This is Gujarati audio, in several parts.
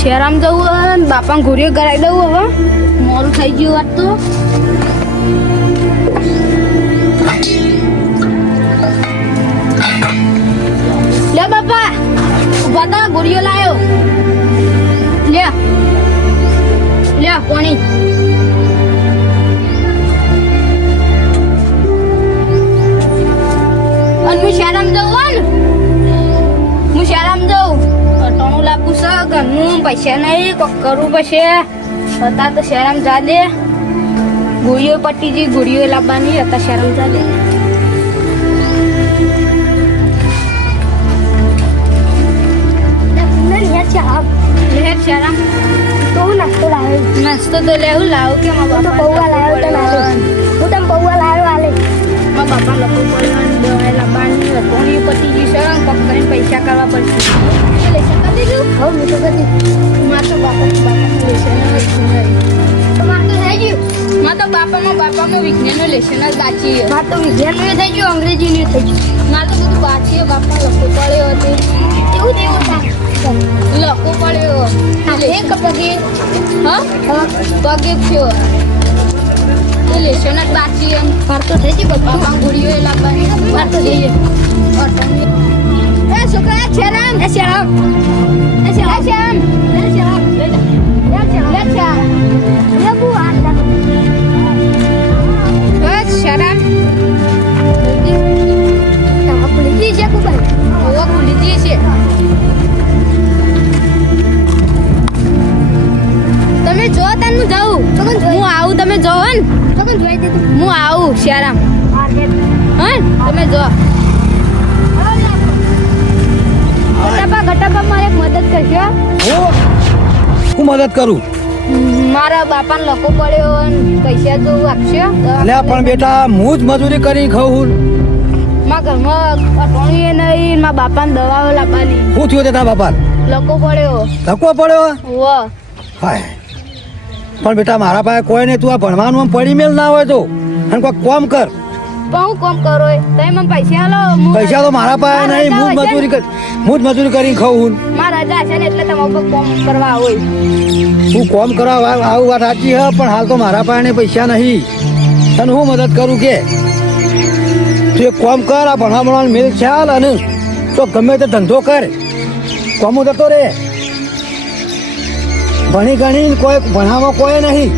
શેરામ જવું બાપાને ઘોડીઓ કરાવી દઉં હવે મોડું થઈ ગયું વાત તો લે બાપા ઉભા તા ઘોડીઓ લાયો લે લે પાણી અને હું શેરામ જવું ને હું શેરામ જઉં ટણું લાગુ છે ઘરનું પૈસા નહીં કોક કરવું પડશે હતા તો શેરામ જા દે ગોળીઓ પટ્ટી જઈ ગોળીઓ લાવવાની હતા શેરામ જા દે નાસ્તો તો લેવું લાવ કે મારા બાપા પૌવા લાવ્યો હાલે મારા બાપા લોકો પડવાની દવા લાવવાની રતોણી પતી જશે કોક કરીને પૈસા કરવા પડશે લેશન કરી દીધું હવે હું તો કરી માર તો બાપાનું લેશન માર તો થઈ ગયું માર તો બાપામાં વિજ્ઞાનનું લેશન જ બાકી માર તો વિજ્ઞાનનું થઈ ગયું અંગ્રેજીનું થઈ ગયું માર તો બધું બાકી બાપા લખો પડ્યો હતો એવું દેવું થાય લખો પડ્યો એક પગે હા પગે થયો લેશન જ બાકી એમ માર તો થઈ ગયું બાપા ગોળીઓ લાવવાની માર તો જઈએ એ છોકરા શેરામ શેરામ તમે જો તને હું જાઉં હું આવું તમે જો ને હું આવું શેરામ હા તમે જો ઘટાપા મારે એક મદદ કરશો હું મદદ કરું મારા બાપાને લકો પડ્યો પૈસા જો આપશો અલ્યા પણ બેટા હું જ મજૂરી કરી ખાઉં મારા ઘરમાં અટોણીએ નહીં મારા બાપાને દવાઓ લાવવાની શું થયું તે તારા બાપા લકો પડ્યો ધક્કો પડ્યો વો હાય પણ બેટા મારા પાસે કોઈ નહીં તું આ ભણવાનું આમ પડી મેલ ના હોય તો અને કોઈ કોમ કર પણ હું કોમ કરો તમે મને પૈસા આલો પૈસા તો મારા પાસે નહીં હું જ મજૂરી કરીને ખાઉં મારા રજા છે ને એટલે તમે ઉપર કોમ કરવા હોય હું કોમ કરવા આવું વાત સાચી હે પણ હાલ તો મારા પાસે પૈસા નહીં તને હું મદદ કરું કે તું એક કોમ કર આ ભણવાનું મેલ ચાલ અને તો ગમે તે ધંધો કર કોમ જતો રે ભણી ગણી કોઈ ભણાવવા કોઈ નહીં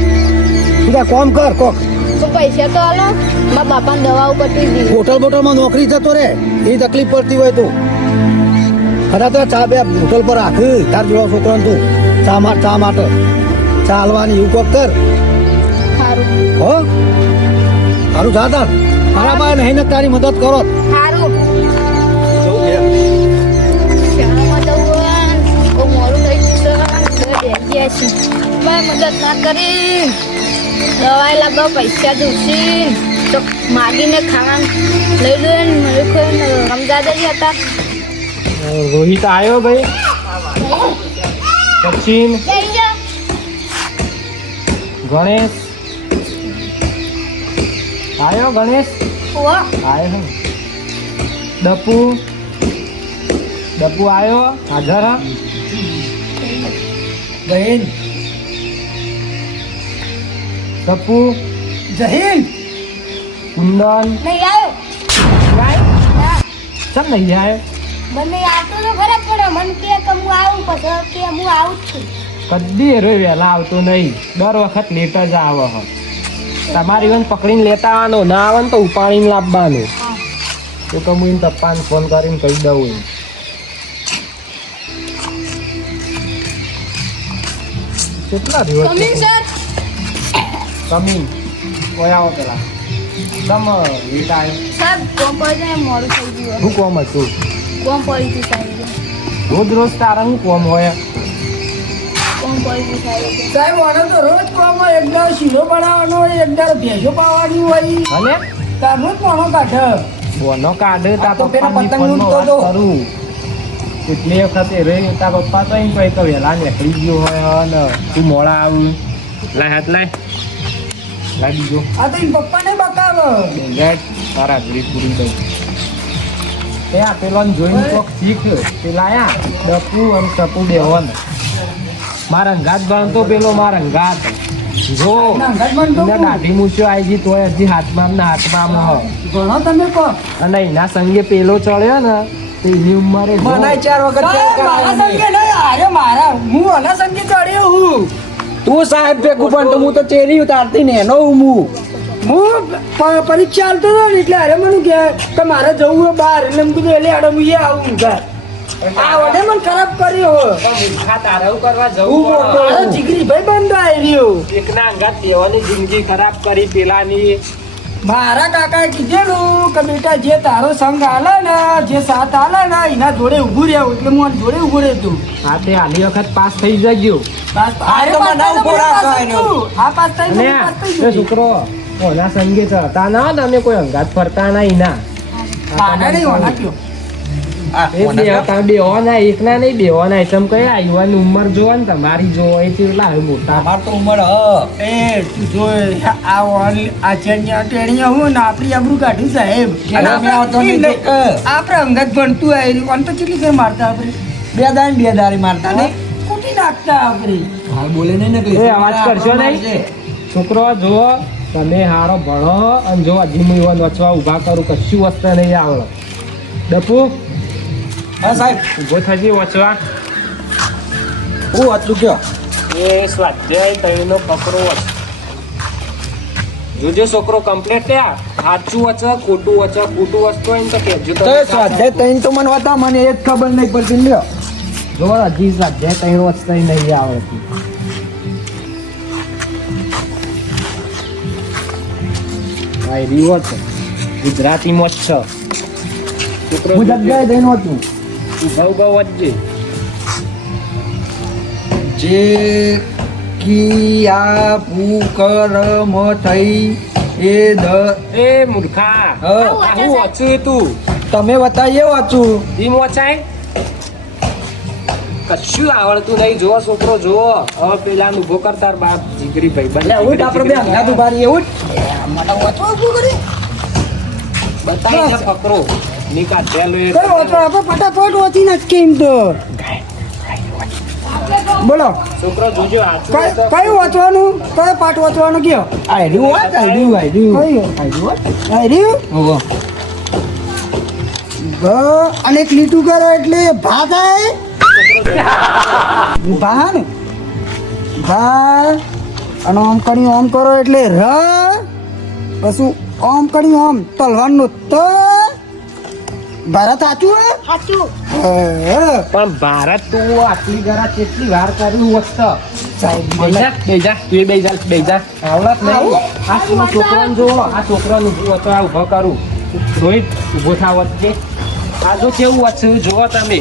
તું કોમ કર કોક તો પૈસા તો આલો મારા બાપાને દવાઓ પટી દીધી હોટલમાં નોકરી જતો રે એ તકલીફ પડતી હોય તો અરે તો ચા બે હોટલ પર રાખ તાર જેવા છોકરાને તું ચા માટે ચાલવાની એવું કોક કર સારું હો સારું જા તાર મારા પાસે નહીં ને તારી મદદ કરો સારું શાળામાં જવું મોડું થઈ જશે મદદ ના કરી દવાઈ લાવવા પૈસા દોશી તો માગીને ખાવાનું લઈ લો ને રમજાદા હતા રોહિત આવ્યો ભાઈ સચિન ગણેશ આવ્યો ગણેશ આવ્યો ડપુ આવ્યો હાજર હા બહેન ટપુ જહીન કુંદન નહીં આવ્યો ચમ નહીં આવ્યો મને આવતો તો ખરા પડે મને કે હું આવું પછી કે હું આવું જ છું કદી રે વહેલા આવતો નહીં દર વખત લેટ જ આવે હ તમારી વન પકડીને લેતા આવવાનો ના આવે ને તો ઉપાડીને લાવવાનું તો હું એને પપ્પાને ફોન કરીને કહી દઉં એમ કેટલા દિવસ કમી કોઈ આવો પેલા તમ લેટ આવ્યો સાહેબ કોમ પડી જાય મોડું થઈ ગયું શું કોમ હતું કોમ પડી ગયું સાહેબ રોજ તારા શું કોમ હોય કોમ પડી ગયું સાહેબ સાહેબ મને તો રોજ કોમ એક દાડો શીરો બનાવવાનો હોય એક દાડો ભેંસો પાવાની હોય અને તારનું જ કોનો કાઢે બોનો કાઢે તા તો પેલા પપ્પાની પતંગ ફોનમાં લૂંટતો વાત તો. કરું કેટલી વખતે રહી તા પપ્પા તો એમ કહે કે વહેલા નીકળી ગયો હોય અને તું મોડા આવું લાય હાથ લાય બીજો આ તો એમ પપ્પાને બતાવે ગેટ તારા ઘડી પૂરી થઈ એ આ પેલો જોઈને કોક શીખ પેલા આયા ડપુ અને ટપુ બેવન મારા અંગાત ભણતો પેલો મારા અંગાત જો અંગાત ભણતો એને કોણ? દાઢી મૂછ્યો આવી ગઈ તોય હજી હાથમાં ને હાથમાં હ. ભણો તમે કહો અને એના સંગે પેલો ચડ્યો ને તો એની ઉંમરે જો. મારા સંગે નહીં અરે મારા હું આના સંગે ચડ્યો હું તું સાહેબ ભેગું પણ તો હું તો ચેરી ઉતારતી ને એનો હું પરીક્ષા હાલતો હતો ને એટલે અરે મને કે મારે જવું હોય બહાર એટલે મેં કીધું એટલે આડો હું આવું ઘર આ વડે મને ખરાબ કર્યો પણ મૂર્ખા તારવ કરવા જવું હું પડે. મારો જીગરી ભાઈ બંધ આવી રહ્યો એકના અંગાત દેવાની જિંદગી ખરાબ કરી પેલાની. મારા કાકાએ કીધેલું કે બેટા જે તારો સંગ હાલે ને જે સાથ હાલે ને એના જોડે ઊભું રહેવું એટલે હું આના જોડે ઊભું રહેતું હા તે આલી વખત પાસ થઈ જજો. અરે તો મને પાસ ઊભો થાય તો રાખો પાસ એનો. થયું. હા પાસ થાય તો અને પાસ થઈ એ ગયું. છોકરો ઓના સંગે ચડતા ના હોય તમે કોઈ અંગાત ફરતા નહીં ના. પાના નહીં હોના કયો. એ તમે બેવાના એકના નહીં બેવાના એમ કઈ યુવાની ઉંમર જોવો ને તમારી જોવો એ કેટલા હવે મોટા. અમાર તો ઉંમર એ તું જો આ ટેણીયા હું ને આપણી આબરૂ કાઢ્યું સાહેબ અને અમે આવતો નહીં દેખ. આપણે અંગત ભણતું આવ્યું કોણ તો કેટલી ફેર મારતા આપણે બે દારી મારતા ને કૂટી નાખતા આપણે હાલ બોલે નહીં ને એ અવાજ કરશો નહીં. છોકરો જો તમે હારો ભણો અને જો હજી હું યુવાન વચવા ઊભા કરું કશું વસ્તુ નહીં આવડે. ડપુ હા સાહેબ ઊભો થજી વચવા. હું વાંચું કયો એ સ્વાધ્યાય તઈનો ફકરો વચ. જોજો છોકરો કમ્પ્લીટ થયા સાચું વચ ખોટું વચ ખોટું વસ્તુ હોય ને તો કહેજો તો તમે સ્વાધ્યાય તઈને તો મને બતા મને એ જ ખબર નહીં પડતી લ્યો જો હજી સ્વાધ્યાય તઈનો વચતા નહીં આવડતી. હા એ રીવોટ ગુજરાતીમાં જ છે. છોકરો હું જગ્યાએ જઈને વાંચું ઉભા વચજે. જે કિયા પુકરમ થઈ એ દ એ મૂર્ખા હ. હું વાંચું તું તમે બતાવીએ વાંચું ધીમ વચાય કશું આવડતું નહીં. જો છોકરો જો હવે પેલા ઉભો કર તાર બાપ જીગરી ભાઈ એટલે એવું જ આપણે બે અંગાત ઉભા રહીએ એવું બતાવી દે ફકરો નિકાલ ચાલો એ કઈ વાંચો આપણે ફટાફટ વાંચી નાખીએ એમ તો બોલો છોકરો જોજો કયું વાંચવાનું કયો પાઠ વાંચવાનો કયો આયડ્યું વાત આયડ્યું આર્યું અને એક લીટું કરો એટલે ભા થાય ભા ને ભા અને ઓમ કરી ઓમ કરો એટલે ર પછી ઓમ કરી ઓમ તલવાનું તો ભારત સાચું હે પણ ભારત તું આટલી જરા કેટલી વાર કર્યું વસ્ત સાહેબ બેજા બેજા તું બેજા આવડત નહીં. આ છોકરાને જો આ છોકરાને ઊભો તો આ ઊભો કરું રોહિત ઊભો થાવ વચ્ચે આ જો કેવું વચ્ચે જુઓ તમે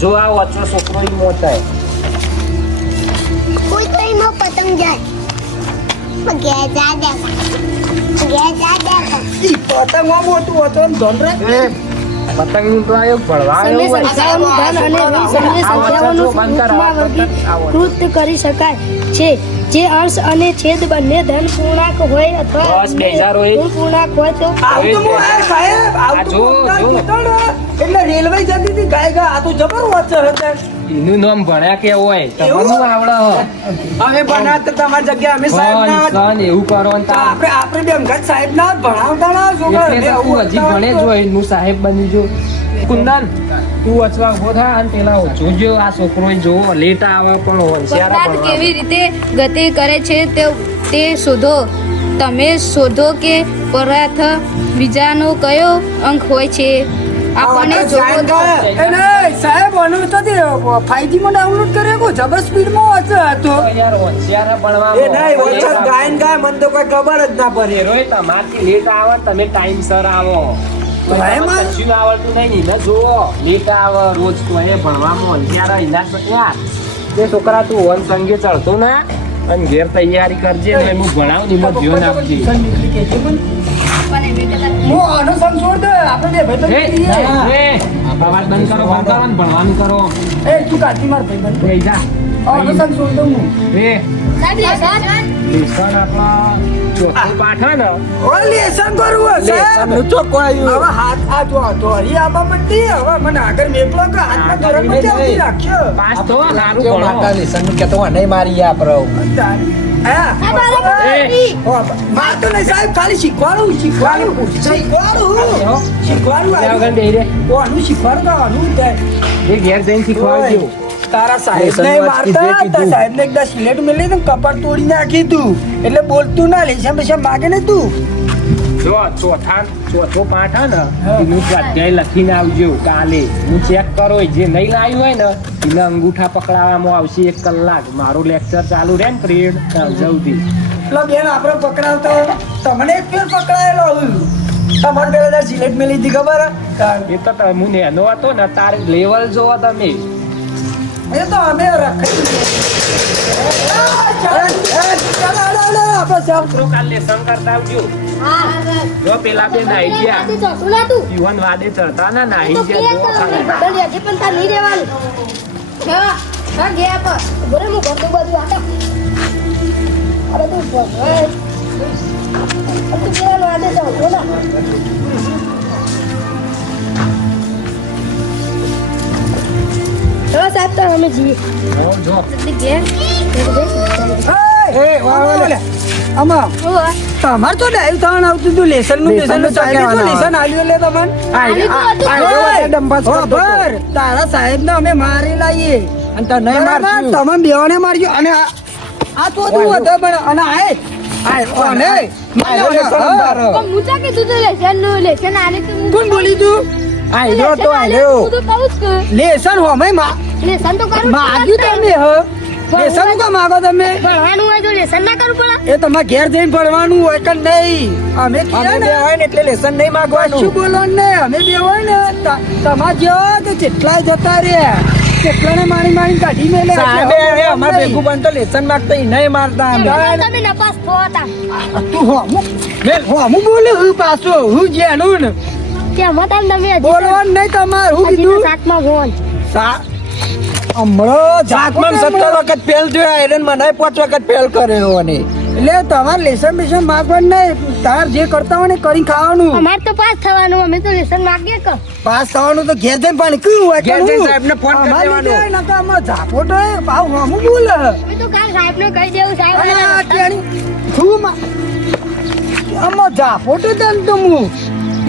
જો આ વચ્ચે છોકરો મોટાય કોઈ તો એમાં પતંગ જાય ઘેર જા દેખા પતંગમાં મોટું હતું એમ ધન રાખ પતંગ નું તો આયો ભણવા સમય આવ્યો સંખ્યાઓનું ધન અને સમય સંખ્યાઓનું સ્વરૂપમાં વર્ગીકૃત કરી શકાય છે જે અંશ અને છેદ બંને ધન પૂર્ણાંક હોય અથવા બસ, બેજા રોહિત. ઋણ પૂર્ણાંક હોય તો આવું તો હું આ સાહેબ આવું તો જો, હું ના જો. કીધો ને. એટલે રેલવે જતી હતી ગાય આ તો જબર વાંચે હતા એનું નામ ભણ્યા કે હોય તમને આવડે અમે બનાવતા તમારી જગ્યાએ અમે સાહેબ ના સન એવું કરો ને તો તાર આપણે બે અંગત સાહેબ ના ભણાવતા ના છોકરા એટલે તો તું હજી ભણે જ હોય હું સાહેબ બની જો કુંદન તું અચવા ઉભો થા અને પેલા જોજો આ છોકરો જો લેટ આવે પણ હોશિયાર પદાર્થ ભણવા. કેવી રીતે ગતિ કરે છે તે શોધો. તમે શોધો કે પદાર્થ બીજાનો કયો અંક હોય છે આપણને જોવો તો સાહેબ આનું તો 5G માં ડાઉનલોડ કર્યો કો જબર સ્પીડ માં વાંચે હતો યાર હોશિયાર ભણવામાં. એ નહીં વચ્ચે ગાયન ગાય મને તો કોઈ ખબર જ ના પડે રોહિત, તમારથી લેટ આવે ને તમે ટાઈમસર આવો તો એમાં- કશું આવડતું નહીં ને જુઓ લેટ આવે રોજ તો એ ભણવામાં હોશિયાર ઇલાજ યાર તે છોકરા તું વન સંગે ચડતો ના અને ઘેર તૈયારી કરજે ને હું ભણાવું ને એમાં ધ્યાન આપજે. હું આનો સંગ છોડ દે આપણે બે ભાઈ એ, અવાજ બંધ કરો ને ભણવાનું કરો. એ તું કાઢી માર ભાઈ બંધ બેહી જા. આનો સંગ છોડ દઉં હું એ સાહેબ લેસન લેસન આપણા ચોથો પાઠ હે ને ઓ લેસન કરવું હશે લેસનનું ચોખ્ખું આવ્યું. હવે હાથ આ જો ધોરી આબા મંડી હવે મને આગળ મેકલો કે હાથમાં ધોરણ માં ચાલતી રાખ્યો પાસ તો લારું કેવું ભણો. માતા લેસન કેતો નહીં મારી આ પ્રો હા એ, મારતો નહીં સાહેબ ખાલી શીખવાડું ત્યાં આગળ બેહી રે. ઓનું શીખવાડું એ ઘેર જઈને શીખવાડજો. તારા સાહેબ ને લેસન મારતા વાંચી દે તારા સાહેબ ને એકદા સિલેટ મેલી ને કપાળ તોડી નાખી તું એટલે બોલતું ના લેસન બેસન માગે ને તું જો ચોથો પાઠ હે ને એનું સ્વાધ્યાય લખીને આવજો કાલે. હું ચેક કરો જે નહીં લાવ્યું હોય ને એને અંગૂઠા પકડાવવામાં આવશે 1 કલાક. મારું લેક્ચર ચાલુ રહે ને પીરિયડ જલ્દી. એટલે બેન આપણે પકડાવતો તમને એક ફેર પકડાયેલો હું તમારે પેલા તાર સિલેટ મેલી હતી ખબર એ તો હું નેનો હતો ને તારે લેવલ જોવો તમે. એ તો અમે છોકરો કાલે લેસન કરતા આવજો. જો પેલા બે નાઈ ગયા યુવાન વાદે ચડતા ના નાઈ ગયા જો ખાલી. પણ તાર નહીં રહેવાનું હા ગયા પર બોલે હું ઘર તો બધું આટો આ બધું ભણાય તું કેવાનું આદે જાવ બોલા ચલો સાહેબ તો અમે જઈએ જો ઘેર આમાં તમાર તો ડાયવ થવાનું આવતું હતું લેસન નું લેસન નું લેસન આલ્યું લે તમને તારા સાહેબ ને અમે મારી લાવીએ અને તને નહીં મારશું. તમે બેવાને માર્યો અને આ તો તું હતો પણ અને આય અને પણ મુચા કીધું તો લેસન આલે તો કોણ બોલી તું આયરો તો આયરો. હું તો કહું જ લેસન હોમે લેસન તો કરું માગ્યું તમે હ લેસન કા માગો તમે ભણવાનું હોય તો લેસન ના કરવું પડે એ તમારે ઘેર જઈને ભણવાનું હોય કે નહીં અમે અમે કીધા ને બેવાય ને એટલે લેસન નહીં શું માંગવાનું. બોલવાનું ને અમે બે હોય ને તમારે જેવા તો જેટલાય જતા રહ્યા કેટલાને મારી કાઢી મેલે સાહેબે હવે અમારે ભેગું પણ તો લેસન માંગતા ઈ નહીં મારતા અમે. તમે નપાસ થતા તું હું બોલું હું પાછો હું જેનું ને ત્યાં તમે બોલવાનું નહીં તમારે હું કીધું સાતમાં ફોન હમણાં સાતમાં 17 વખત ફેલ થયો આયરન મને 5 વખત ફેલ કર્યો અને એટલે તમારે લેસન બેસન માગવાનું નહીં તાર જે કરતા હોય ને કરી ખાવાનું અમારે તો પાસ થવાનું અમે તો લેસન માગીએ કે પાસ થવાનું તો ઘેર જઈને પાણી કયું હોય ઘેર જઈને સાહેબને ફોન કરી દેવાનો. ઝાપોટો ભાવ હું બોલે અમે તો કાલ સાહેબને કહી દેવું સાહેબ આમાં ઝાપોટો દન તો હું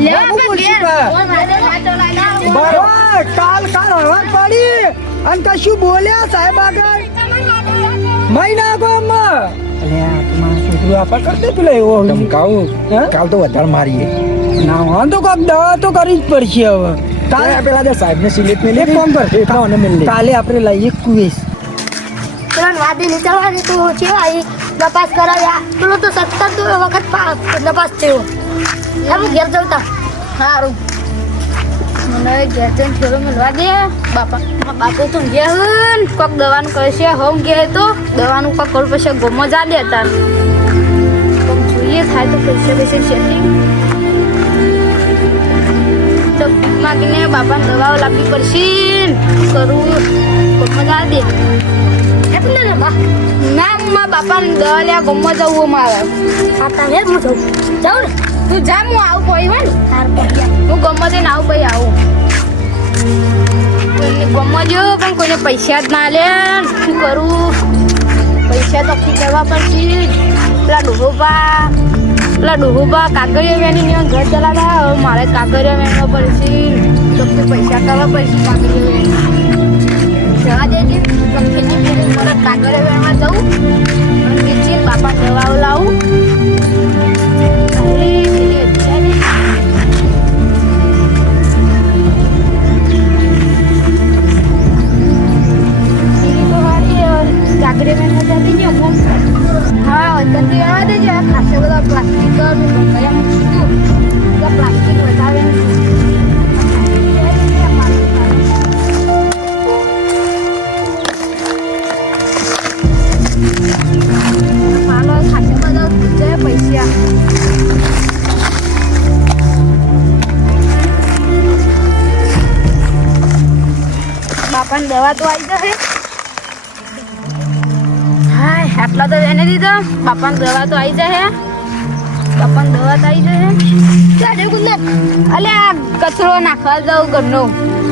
લેવા હું બોલશું ઘેર. કા? ફોન વાગે સાચો લાગ્યા. બરાબર કાલ હવા પડી અને કશું બોલ્યા સાહેબ આગળ મહિના આગો અમ્મા ધમકાવું હે? કાલ તો વધારે મારીએ. ના વાંધો તો કોક દવા તો કરવી જ પડશે હવે તારે પેલા જે સાહેબને સિલેટ મેલી એક કામ કર એટલા મને મેલી. કાલે આપણે લઈએ ક્વિઝ પેલા વાદે નીકળવાની તો કેવા એ નપાસ કરાવ્યા પેલો તો 17 વખત નપાસ થયો એમ ઘેર જવતા સારું મને ઘેર જઈને થેલો મળવા દે બાપા બાપો તો ઘેર કોક દવાનું કરશે હોમ ઘેર તો દવાનું કોક કરું પછી ગમો જા દે તાર કોક જોઈએ થાય તો પૈસા સેટિંગ તો માગીને બાપાને દવાઓ લાવવી પડશે કરું ગમો જા દે ના મારા બાપાને દવા લેવા ગમવા જવું મારે હા તારે હું જાઉં જાઉં ને તું જા હું આવું કોઈ હોય ને હું ગમવા જઈને આવું ભાઈ આવું કોઈને ગમવા જો પણ કોઈને પૈસા જ ના લે શું કરું પૈસા તો ફી કરવા પડશે પેલા ડોહોબા કાગળિયા વેણીને ઘર ચલાવતા હવે મારે કાગળિયા વેણવા પડશે તો પૈસા કરવા પડશે કાગળિયા વેણી જવા દેજે મારે કાગળિયા વેણવા જવું અને વેચીને બાપા દવાઓ લાવું હા અત્યારથી આવવા દેજે ખાસા બધા પ્લાસ્ટિક પ્લાસ્ટિક વધારે પાલો ખાસા બધા જાય પૈસા બાપાની દવા તો આવી જશે હાય આટલા તો એને દીધો બાપાની દવા તો આવી જશે બાપાને દવા થઈ જશે ચાલ એવું કુંદર અલે આ કચરો નાખવા જાઉં ઘરનો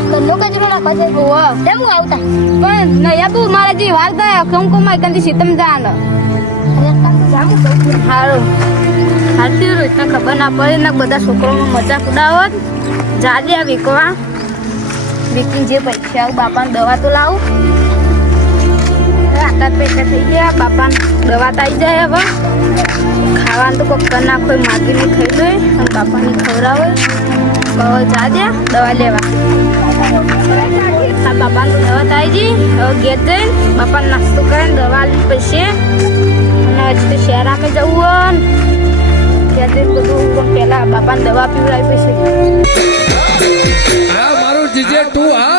ઘરનો કચરો નાખવા જાય ઓવા કેમ હું આવતા પણ નયા તું મારા જે વાર થાય કુમકુમ એકંદી સીતમ જાન હારું હાથી રોજ ખબર ના પડે ને બધા છોકરોમાં મજાક ઉડાવત જાજે આ વીકવા વીકીને જે પૈસા આવું બાપાને દવા તો લાવું આટલા પૈસા થઈ ગયા બાપાને દવા તો આવી જાય હવે ખાવાનું તો કોક કરી નાખો માગીને ખાઈ લે અને બાપાને ખવડાવે હવે જાજે દવા લેવા આ બાપાને દવા તો આવી જઈ હવે ઘેર જઈને બાપાને નાસ્તો કરીને દવા લઈ પછી અને હજી તો શહેર આપે જવું હોય ને ઘેર જઈને બધું પહેલા બાપાને દવા પીવડાવી પછી મારું જીજે તું હા